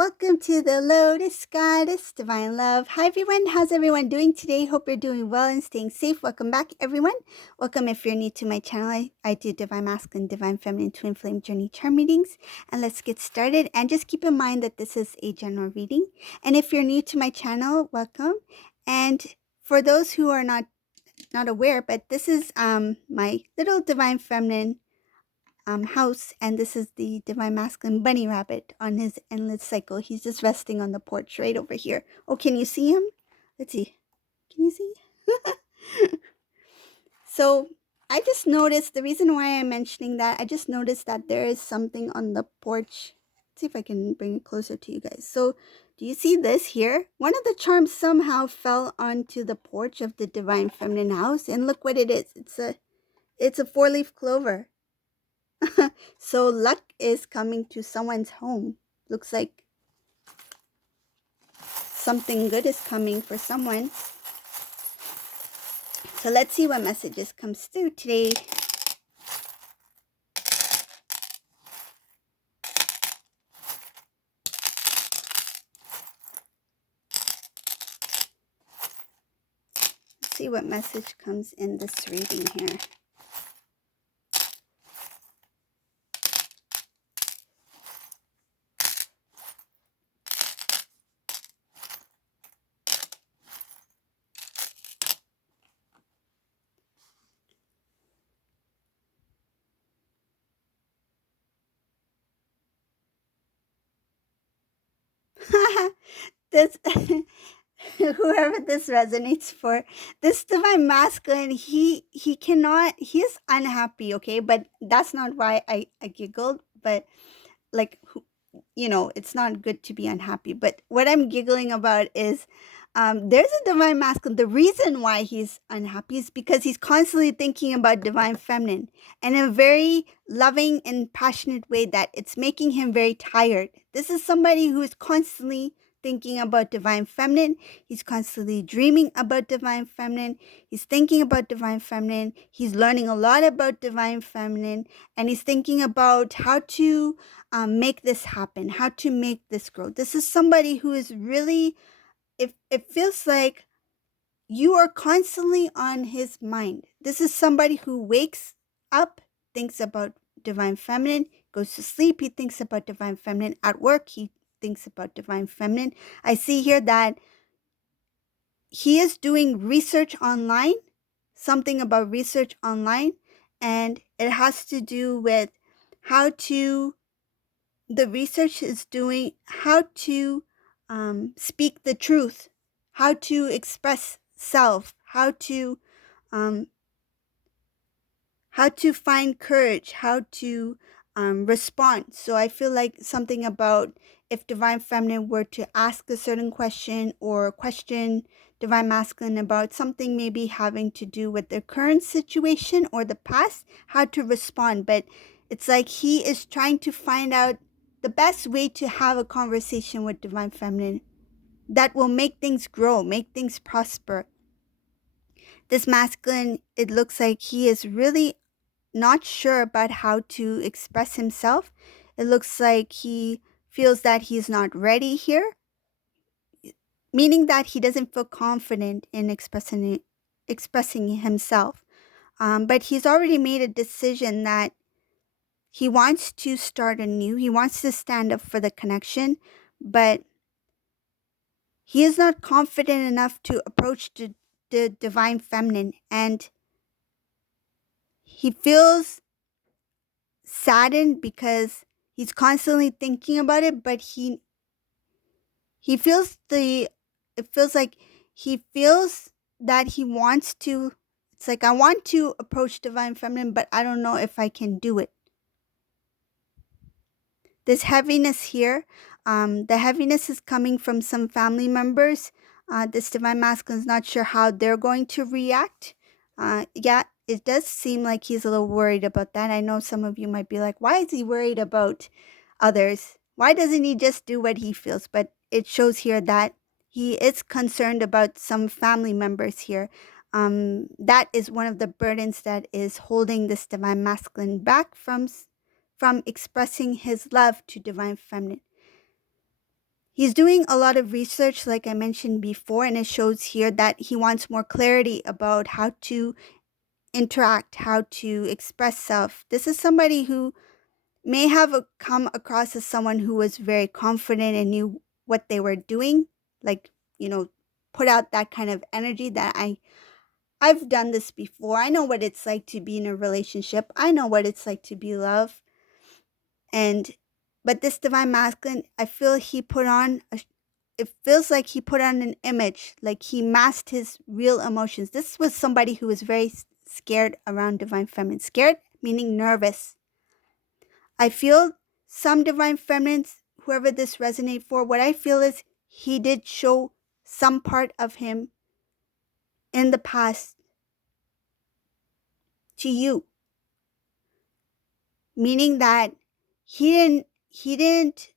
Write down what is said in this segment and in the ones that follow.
Welcome to the Lotus Goddess Divine Love. Hi everyone, how's everyone doing today? Hope you're doing well and staying safe. Welcome back everyone. Welcome if you're new to my channel. I do Divine Masculine, Divine Feminine, Twin Flame Journey Charm readings. And let's get started. And just keep in mind that this is a general reading. And if you're new to my channel, welcome. And for those who are not aware, but this is my little Divine Feminine house, and this is the Divine Masculine bunny rabbit on his endless cycle. He's just resting on the porch right over here. Oh, can you see him? Let's see. Can you see? So I just noticed, the reason why I'm mentioning that, I just noticed that there is something on the porch. Let's see if I can bring it closer to you guys. So do you see this here? One of the charms somehow fell onto the porch of the Divine Feminine house, and look what it is. It's a four-leaf clover. So luck is coming to someone's home. Looks like something good is coming for someone. So let's see what messages comes through today. Let's see what message comes in this reading here. This whoever this resonates for, this Divine Masculine, he cannot, he is unhappy, okay, but that's not why I giggled. But like, it's not good to be unhappy, but what I'm giggling about is there's a Divine Masculine. The reason why he's unhappy is because he's constantly thinking about Divine Feminine, and in a very loving and passionate way that it's making him very tired. This is somebody who is constantly thinking about Divine Feminine. He's constantly dreaming about Divine Feminine. He's thinking about Divine Feminine. He's learning a lot about Divine Feminine, and he's thinking about how to make this happen, how to make this grow. This is somebody who is really, it feels like you are constantly on his mind. This is somebody who wakes up, thinks about Divine Feminine, goes to sleep, he thinks about Divine Feminine. At work, he thinks about Divine Feminine. I see here that he is doing research online, something about research online, and it has to do with how to, the research is doing how to speak the truth, how to express self, um, how to find courage, how to respond. So I feel like something about if Divine Feminine were to ask a certain question or question Divine Masculine about something maybe having to do with the current situation or the past, how to respond. But it's like he is trying to find out the best way to have a conversation with Divine Feminine that will make things grow, make things prosper. This masculine, it looks like he is really not sure about how to express himself. It looks like he feels that he's not ready here, meaning that he doesn't feel confident in expressing himself. But he's already made a decision that he wants to start anew. He wants to stand up for the connection, but he is not confident enough to approach the Divine Feminine, and he feels saddened because he's constantly thinking about it, but he feels it feels like he feels that he wants to, it's like, I want to approach Divine Feminine, but I don't know if I can do it. This heaviness here, the heaviness is coming from some family members. This Divine Masculine is not sure how they're going to react. Yeah, it does seem like he's a little worried about that. I know some of you might be like, why is he worried about others? Why doesn't he just do what he feels? But it shows here that he is concerned about some family members here. That is one of the burdens that is holding this Divine Masculine back from expressing his love to Divine Feminine. He's doing a lot of research, like I mentioned before, and it shows here that he wants more clarity about how to interact, how to express self. This is somebody who may have come across as someone who was very confident and knew what they were doing, like, put out that kind of energy that I've done this before. I know what it's like to be in a relationship. I know what it's like to be loved. And but this divine masculine, I feel he put on it feels like he put on an image, like he masked his real emotions. This was somebody who was very scared around divine feminine. Scared meaning nervous. I feel some divine feminines, whoever this resonate for, what I feel is he did show some part of him in the past to you, meaning that he didn't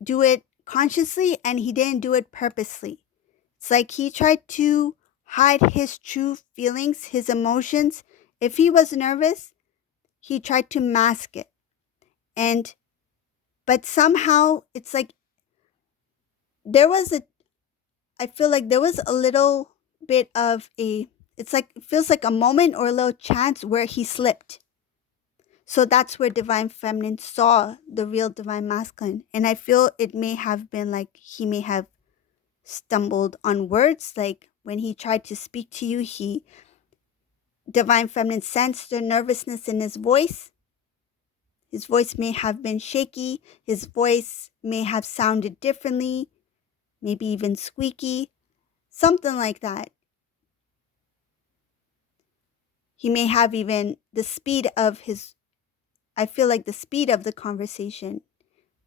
do it consciously and he didn't do it purposely. It's like he tried to hide his true feelings, his emotions. If he was nervous, he tried to mask it. And but somehow it's like there was a I feel like there was a little bit of it's like it feels like a moment or a little chance where he slipped. So that's where divine feminine saw the real divine masculine. And I feel it may have been like he may have stumbled on words, like when he tried to speak to you, divine feminine sensed the nervousness in his voice. His voice may have been shaky, his voice may have sounded differently, maybe even squeaky, something like that. He may have even the speed of his I feel like the speed of the conversation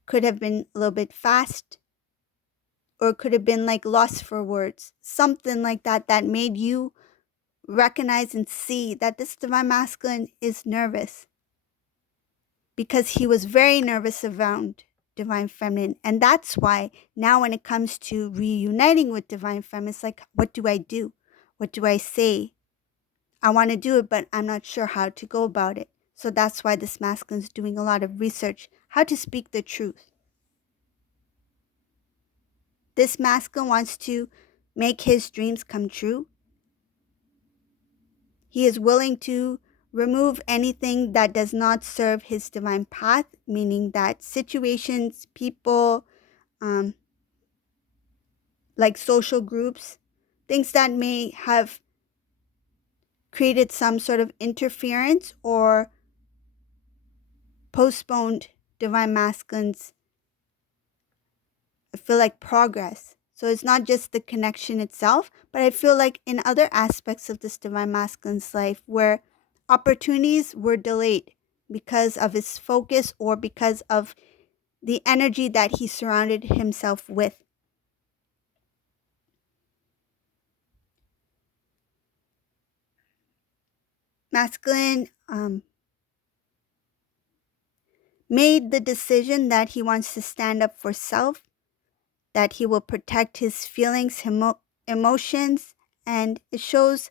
could have been a little bit fast, or could have been like lost for words, something like that, that made you recognize and see that this divine masculine is nervous, because he was very nervous around divine feminine. And that's why now when it comes to reuniting with divine feminine, it's like, what do I do? What do I say? I want to do it, but I'm not sure how to go about it. So that's why this masculine is doing a lot of research, how to speak the truth. This masculine wants to make his dreams come true. He is willing to remove anything that does not serve his divine path, meaning that situations, people, like social groups, things that may have created some sort of interference or postponed divine masculines. I feel like progress. So it's not just the connection itself, but I feel like in other aspects of this divine masculine's life where opportunities were delayed because of his focus or because of the energy that he surrounded himself with. Masculine made the decision that he wants to stand up for self, that he will protect his feelings, emotions, and it shows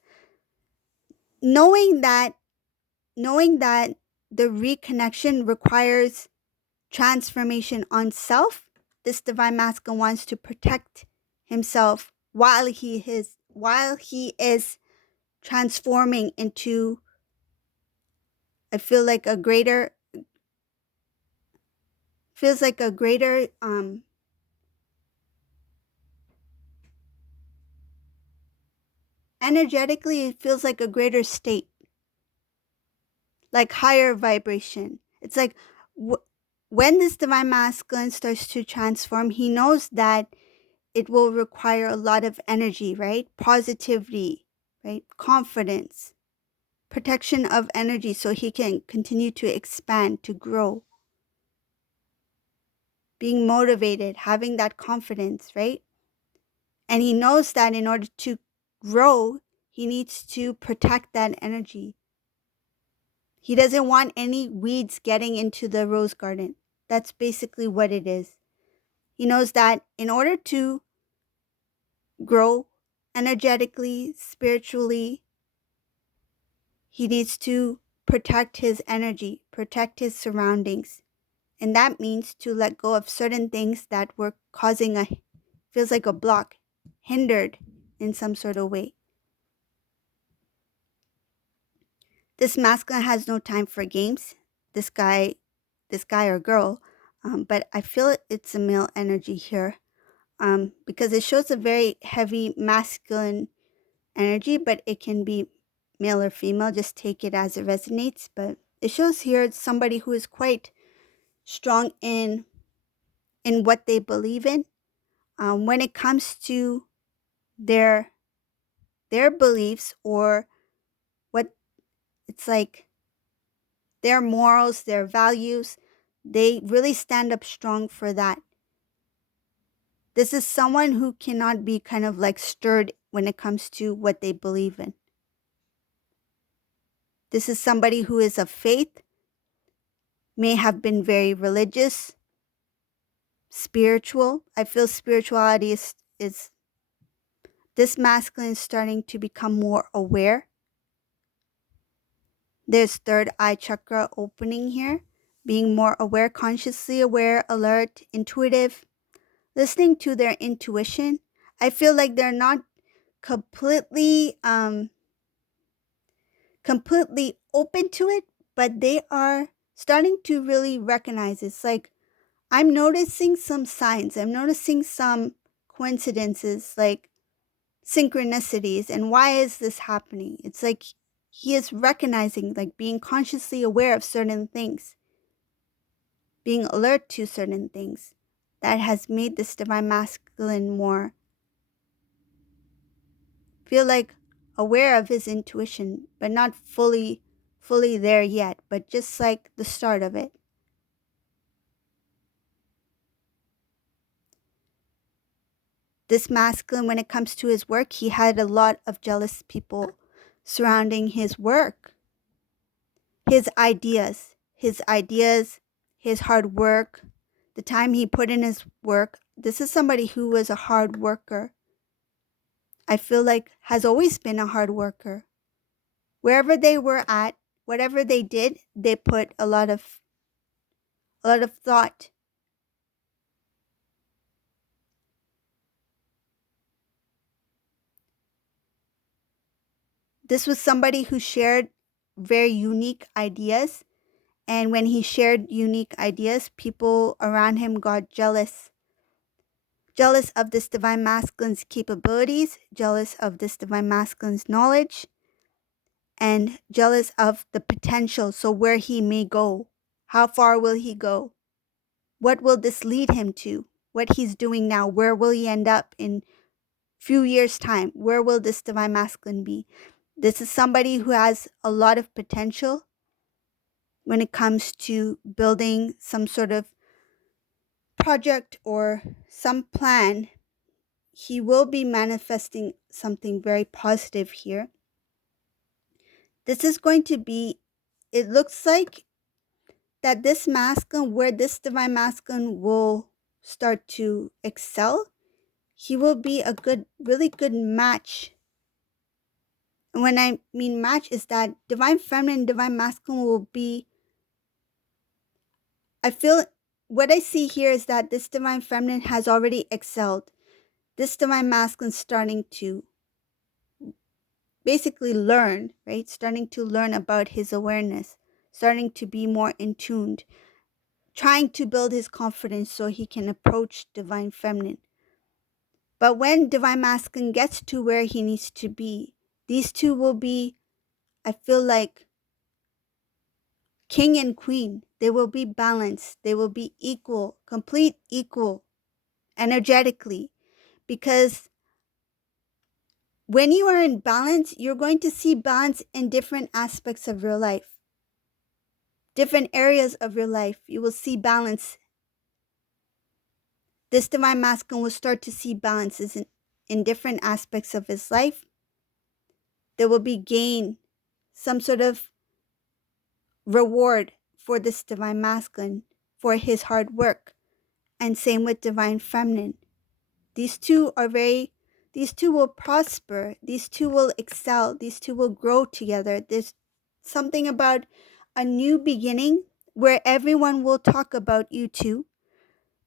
knowing that the reconnection requires transformation on self. This divine masculine wants to protect himself while he is transforming into, I feel like a greater feels like a greater energetically, it feels like a greater state, like higher vibration. It's like when this divine masculine starts to transform, he knows that it will require a lot of energy, right? Positivity, right? Confidence, protection of energy so he can continue to expand, to grow. Being motivated, having that confidence, right? And he knows that in order to grow, he needs to protect that energy. He doesn't want any weeds getting into the rose garden. That's basically what it is. He knows that in order to grow energetically, spiritually, he needs to protect his energy, protect his surroundings. And that means to let go of certain things that were causing feels like a block, hindered in some sort of way. This masculine has no time for games. This guy, this guy or girl, but I feel it's a male energy here, because it shows a very heavy masculine energy, but it can be male or female. Just take it as it resonates. But it shows here somebody who is quite strong in what they believe in. When it comes to their beliefs, or what it's like, their morals, their values, they really stand up strong for that. This is someone who cannot be kind of like stirred when it comes to what they believe in. This is somebody who is of faith, may have been very religious, spiritual. I feel spirituality is this masculine is starting to become more aware. There's third eye chakra opening here, being more aware, consciously aware, alert, intuitive, listening to their intuition. I feel like they're not completely completely open to it, but they are starting to really recognize it's like I'm noticing some signs. I'm noticing some coincidences, like synchronicities. And why is this happening? It's like he is recognizing, like being consciously aware of certain things, being alert to certain things. That has made this divine masculine more feel like aware of his intuition, but not fully there yet, but just like the start of it. This masculine, when it comes to his work, he had a lot of jealous people surrounding his work. His ideas, his hard work, the time he put in his work. This is somebody who was a hard worker. I feel like has always been a hard worker. Wherever they were at, whatever they did, they put a lot of thought. This was somebody who shared very unique ideas. And when he shared unique ideas, people around him got jealous. Jealous of this divine masculine's capabilities, jealous of this divine masculine's knowledge, and jealous of the potential. So, where he may go, how far will he go? What will this lead him to? What he's doing now, where will he end up in few years' time? Where will this divine masculine be? This is somebody who has a lot of potential when it comes to building some sort of project or some plan. He will be manifesting something very positive here. This is going to be, it looks like that this masculine, where this divine masculine will start to excel, he will be a good, really good match. And when I mean match, is that divine feminine, divine masculine will be, I feel what I see here is that this divine feminine has already excelled. This divine masculine starting to basically learn, right? Starting to learn about his awareness, starting to be more in tuned, trying to build his confidence so he can approach divine feminine. But when divine masculine gets to where he needs to be, these two will be, I feel like, king and queen. They will be balanced. They will be equal, complete equal, energetically. Because when you are in balance, you're going to see balance in different aspects of your life. Different areas of your life, you will see balance. This divine masculine will start to see balances in different aspects of his life. There will be gain, some sort of reward for this divine masculine for his hard work. And same with divine feminine. These two will prosper. These two will excel. These two will grow together. There's something about a new beginning where everyone will talk about you two.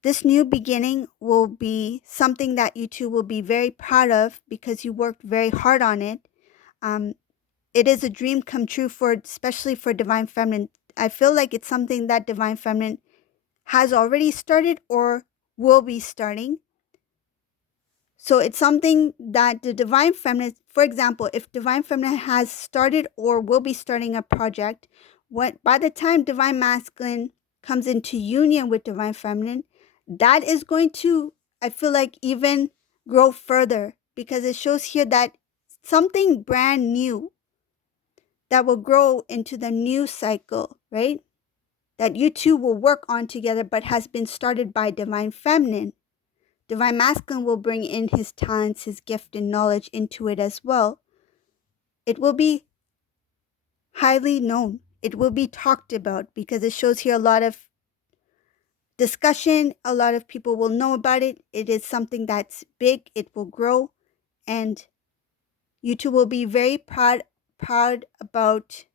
This new beginning will be something that you two will be very proud of because you worked very hard on it. Um, it is a dream come true for, especially for Divine Feminine. I feel like it's something that Divine Feminine has already started or will be starting. So it's something that the Divine Feminine, for example, if Divine Feminine has started or will be starting a project, by the time Divine Masculine comes into union with Divine Feminine, that is going to, I feel like, even grow further, because it shows here that something brand new that will grow into the new cycle, right? That you two will work on together, but has been started by Divine Feminine. Divine Masculine will bring in his talents, his gift, and knowledge into it as well. It will be highly known. It will be talked about because it shows here a lot of discussion. A lot of people will know about it. It is something that's big. It will grow. And you two will be very proud about,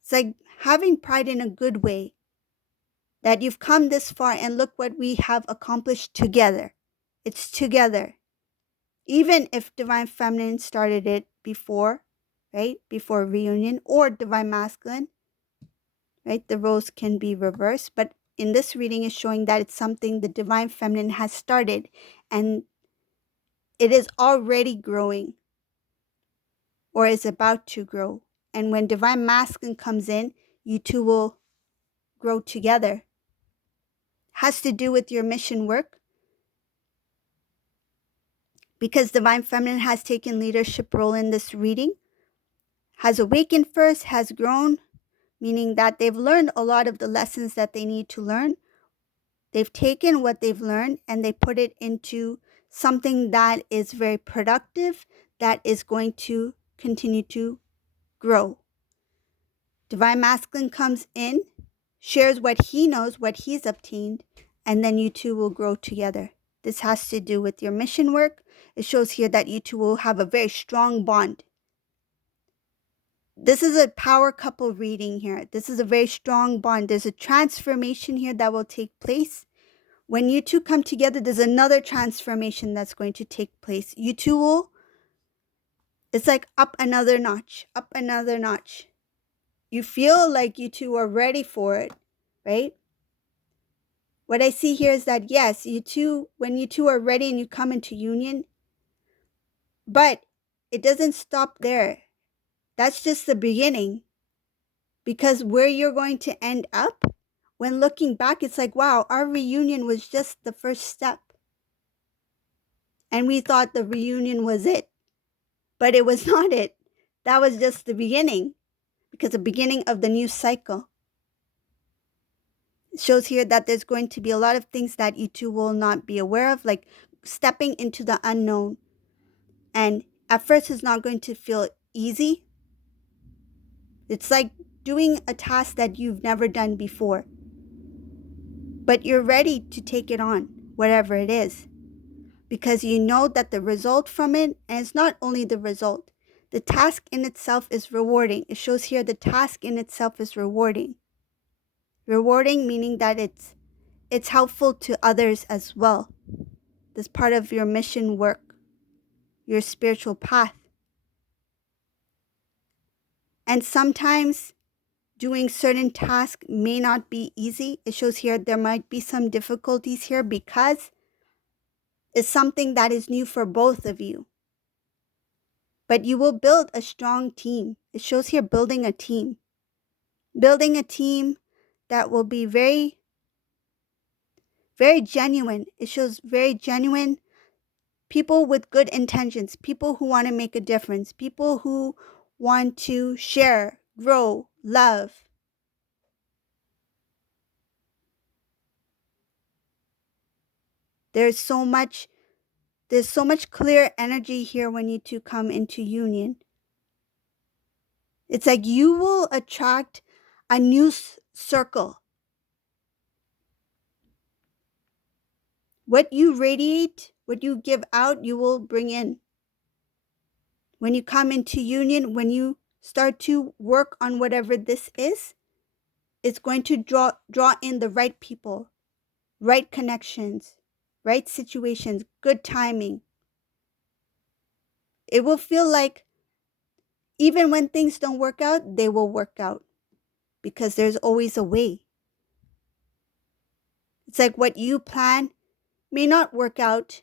it's like having pride in a good way, that you've come this far and look what we have accomplished together. It's together. Even if Divine Feminine started it before, right? Before reunion, or Divine Masculine, right? The roles can be reversed. But in this reading is showing that it's something the Divine Feminine has started and it is already growing or is about to grow. And when Divine Masculine comes in, you two will grow together. Has to do with your mission work, because Divine Feminine has taken leadership role in this reading, has awakened first, has grown, meaning that they've learned a lot of the lessons that they need to learn. They've taken what they've learned and they put it into something that is very productive, that is going to continue to grow. Divine Masculine comes in, shares what he knows, what he's obtained, and then you two will grow together. This has to do with your mission work. It shows here that you two will have a very strong bond. This is a power couple reading here. This is a very strong bond. There's a transformation here that will take place. When you two come together, there's another transformation that's going to take place. You two will, it's like up another notch, up another notch. You feel like you two are ready for it, right? What I see here is that, yes, you two, when you two are ready and you come into union, but it doesn't stop there. That's just the beginning. Because where you're going to end up, when looking back, it's like, wow, our reunion was just the first step. And we thought the reunion was it. But it was not it. That was just the beginning. Because the beginning of the new cycle. It shows here that there's going to be a lot of things that you two will not be aware of, like stepping into the unknown. And at first, it's not going to feel easy. It's like doing a task that you've never done before. But you're ready to take it on, whatever it is. Because you know that the result from it, and it's not only the result, the task in itself is rewarding. It shows here the task in itself is rewarding. Rewarding meaning that it's helpful to others as well. This part of your mission work, your spiritual path. And sometimes doing certain tasks may not be easy. It shows here there might be some difficulties here because it's something that is new for both of you. But you will build a strong team. It shows here building a team. Building a team that will be very, very genuine. It shows very genuine people with good intentions, people who want to make a difference, people who want to share, grow, love. There's so much clear energy here when you two come into union. It's like you will attract a new circle. What you radiate, what you give out, you will bring in. When you come into union, when you start to work on whatever this is, it's going to draw in the right people, right connections, right situations, good timing. It will feel like even when things don't work out, they will work out because there's always a way. It's like what you plan may not work out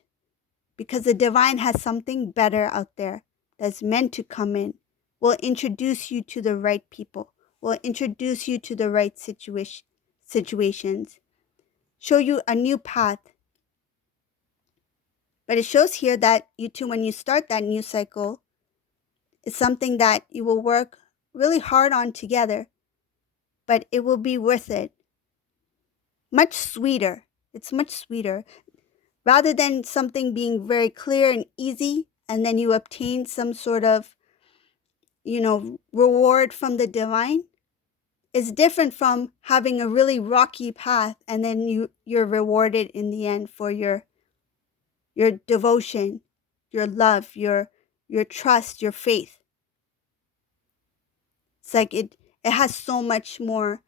because the divine has something better out there that's meant to come in, will introduce you to the right people, will introduce you to the right situations, show you a new path. But it shows here that you two, when you start that new cycle, it's something that you will work really hard on together, but it will be worth it. Much sweeter. It's much sweeter. Rather than something being very clear and easy, and then you obtain some sort of, reward from the divine, is different from having a really rocky path and then you're rewarded in the end for your devotion, your love, your trust, your faith. It's like it has so much more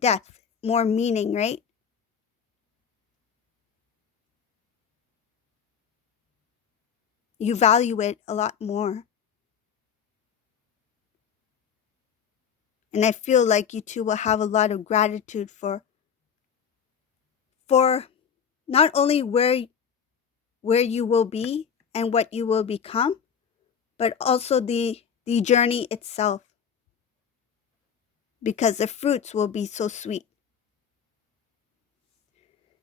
depth, more meaning, right? You value it a lot more. And I feel like you two will have a lot of gratitude for not only where you will be and what you will become, but also the journey itself, because the fruits will be so sweet.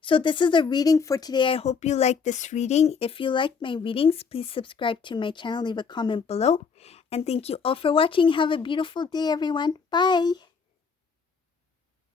So this is the reading for today. I hope you like this reading. If you like my readings, please subscribe to my channel, leave a comment below. And thank you all for watching. Have a beautiful day, everyone. Bye.